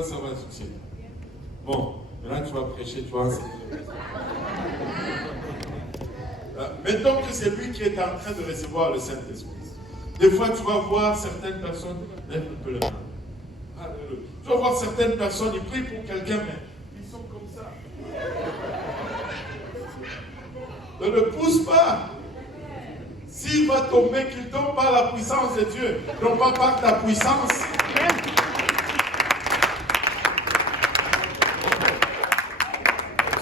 Comment ça va, succès? Bon, maintenant tu vas prêcher, tu vas enseigner. Mettons que c'est lui qui est en train de recevoir le Saint-Esprit. Des fois, tu vas voir certaines personnes, lève un peu le main. Alléluia. Tu vas voir certaines personnes, ils prient pour quelqu'un, mais ils sont comme ça. Ne le pousse pas. S'il va tomber, qu'il tombe par la puissance de Dieu, non pas par ta puissance.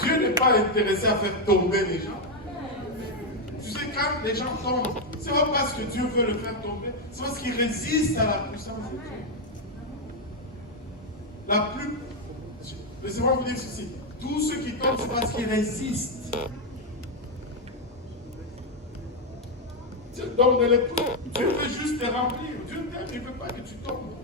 Dieu n'est pas intéressé à faire tomber les gens. Tu sais, quand les gens tombent, ce n'est pas parce que Dieu veut le faire tomber, c'est parce qu'il résiste à la puissance de Dieu. Laissez-moi vous dire ceci. Tous ceux qui tombent, c'est parce qu'ils résistent. Donc, Dieu veut juste te remplir. Dieu t'aime, il ne veut pas que tu tombes.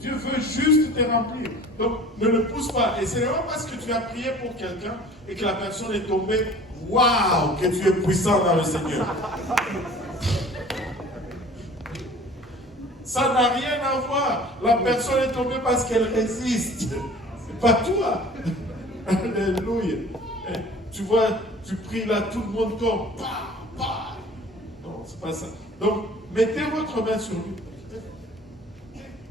Dieu veut juste te remplir. Donc, ne le pousse pas. Et ce n'est pas parce que tu as prié pour quelqu'un et que la personne est tombée, waouh, que tu es puissant dans le Seigneur. Ça n'a rien à voir. La personne est tombée parce qu'elle résiste. C'est pas toi. Alléluia. Tu vois, tu pries là, tout le monde tombe. Non, c'est pas ça. Donc, mettez votre main sur lui.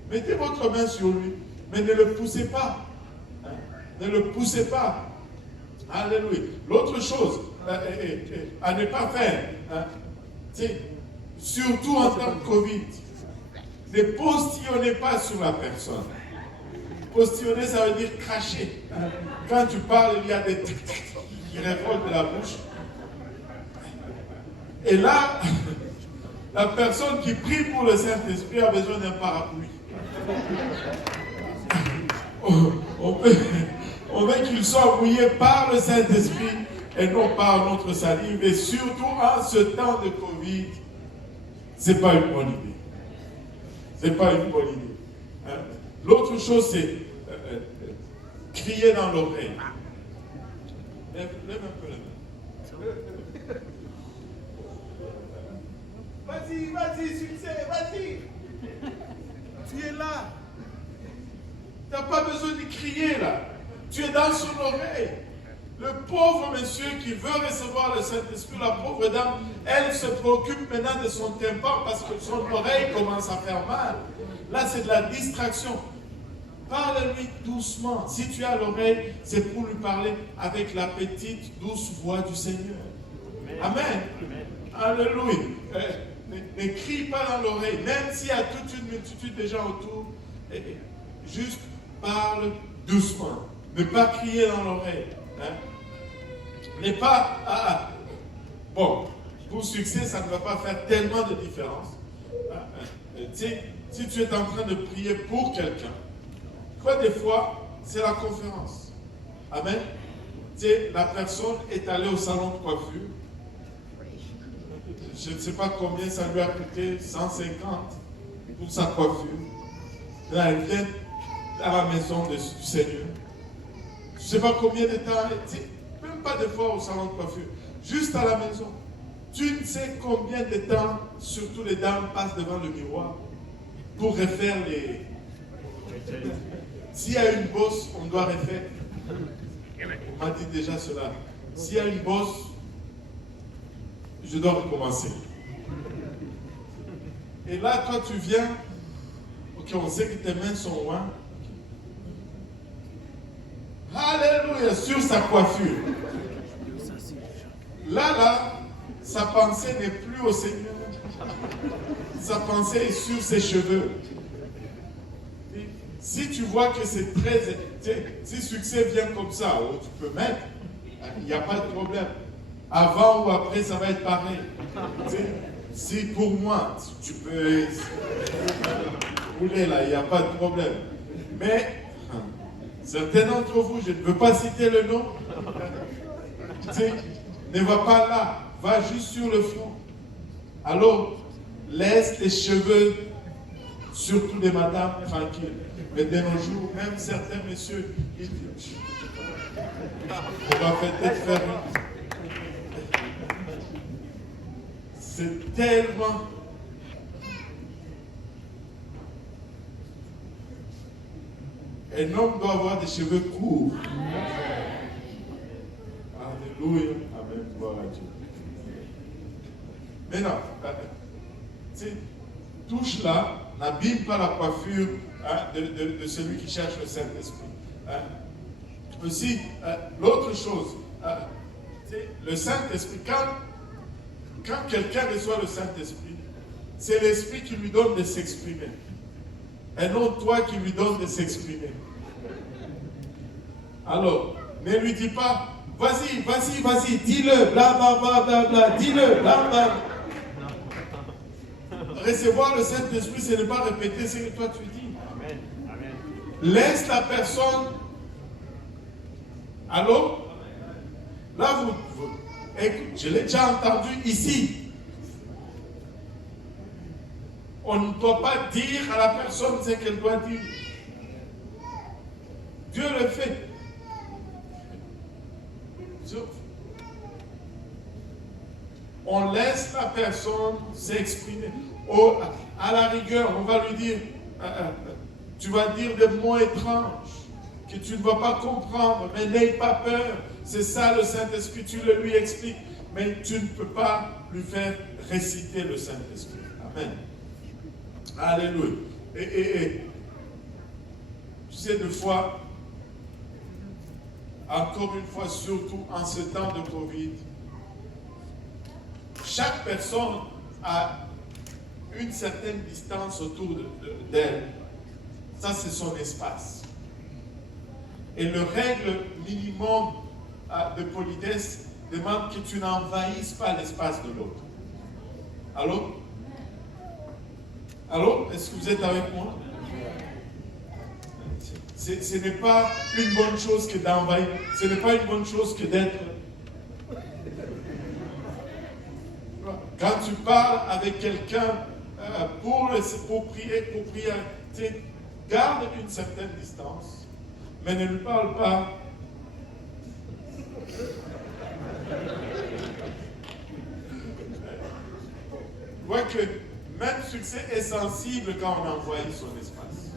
Mettez votre main sur lui. Mais ne le poussez pas. Ne le poussez pas. Alléluia. L'autre chose à ne pas faire, surtout en temps de Covid, ne postillonnez pas sur la personne. Postillonner, ça veut dire cracher. Quand tu parles, il y a des qui révoltent de la bouche. Et là, la personne qui prie pour le Saint-Esprit a besoin d'un parapluie. On veut qu'il soit mouillé par le Saint-Esprit et non par notre salive. Et surtout en ce temps de Covid, ce n'est pas une bonne idée. Ce n'est pas une bonne idée. Hein? L'autre chose, c'est crier dans l'oreille. Lève un peu la main. Vas-y, succès, vas-y. Tu es là. Tu n'as pas besoin de crier là. Tu es dans son oreille. Le pauvre monsieur qui veut recevoir le Saint-Esprit, la pauvre dame, elle se préoccupe maintenant de son tympan parce que son oreille commence à faire mal. Là, c'est de la distraction. Parle-lui doucement. Si tu as l'oreille, c'est pour lui parler avec la petite, douce voix du Seigneur. Amen. Alléluia. Ne crie pas dans l'oreille, même s'il y a toute une multitude de gens autour. Juste parle doucement. Ne pas crier dans l'oreille. Hein? N'est pas... Bon, pour succès, ça ne va pas faire tellement de différence. Si tu es en train de prier pour quelqu'un, quoi des fois, c'est la conférence. Amen. La personne est allée au salon de coiffure. Je ne sais pas combien ça lui a coûté, 150 pour sa coiffure. Là, elle vient à la maison du Seigneur. Je ne sais pas combien de temps, même pas de fois au salon de coiffure, juste à la maison. Tu ne sais combien de temps, surtout les dames, passent devant le miroir pour refaire les... S'il y a une bosse, on doit refaire. On m'a dit déjà cela. S'il y a une bosse, je dois recommencer. Et là, quand tu viens, ok, on sait que tes mains sont loin. Alléluia, sur sa coiffure. Là, sa pensée n'est plus au Seigneur. Sa pensée est sur ses cheveux. Si tu vois que c'est très... Si succès vient comme ça, tu peux mettre, il n'y a pas de problème. Avant ou après, ça va être pareil. Si pour moi, tu peux rouler là, il n'y a pas de problème. Mais, certains d'entre vous, je ne veux pas citer le nom, ne va pas là, va juste sur le front. Alors, laisse tes cheveux, surtout des madames, tranquilles. Mais de nos jours, même certains messieurs, ils disent, on va peut-être faire... C'est tellement... Un homme doit avoir des cheveux courts. Alléluia. Amen. Gloire à Dieu. Maintenant, touche là, n'abîme pas la coiffure de celui qui cherche le Saint-Esprit. Aussi, l'autre chose, le Saint-Esprit, quand quelqu'un reçoit le Saint-Esprit, c'est l'Esprit qui lui donne de s'exprimer. Et non toi qui lui donnes de s'exprimer. Alors, ne lui dis pas, vas-y, dis-le, bla bla bla bla bla, dis-le, bla bla. Recevoir le Saint-Esprit, c'est ne pas répéter ce que toi tu dis. Amen. Amen. Laisse la personne. Allô? Là, écoute, je l'ai déjà entendu ici. On ne doit pas dire à la personne ce qu'elle doit dire. Dieu le fait. On laisse la personne s'exprimer. À la rigueur, on va lui dire, tu vas dire des mots étranges que tu ne vas pas comprendre, mais n'aie pas peur. C'est ça le Saint-Esprit, tu le lui expliques, mais tu ne peux pas lui faire réciter le Saint-Esprit. Amen. Alléluia. Et tu sais, des fois, encore une fois, surtout en ce temps de Covid, chaque personne a une certaine distance autour d'elle. Ça, c'est son espace. Et le règle minimum de politesse demande que tu n'envahisses pas l'espace de l'autre. Allô? Allô? Est-ce que vous êtes avec moi? Ce n'est pas une bonne chose que d'envahir. Ce n'est pas une bonne chose que d'être. Quand tu parles avec quelqu'un pour prier, garde une certaine distance, mais ne lui parle pas. Je vois que même succès est sensible quand on envahit son espace.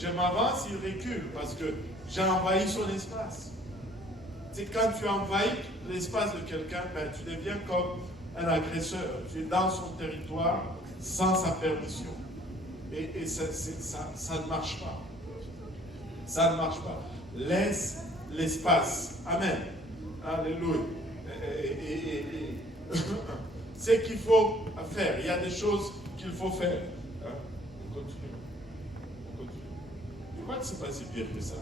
Je m'avance, il recule parce que j'ai envahi son espace. C'est quand tu envahis l'espace de quelqu'un, tu deviens comme un agresseur. Tu es dans son territoire sans sa permission. Et ça ne marche pas. Ça ne marche pas. Laisse l'espace. Amen. Alléluia. C'est ce qu'il faut faire. Il y a des choses qu'il faut faire. On continue. Je crois que ce n'est pas si pire que ça.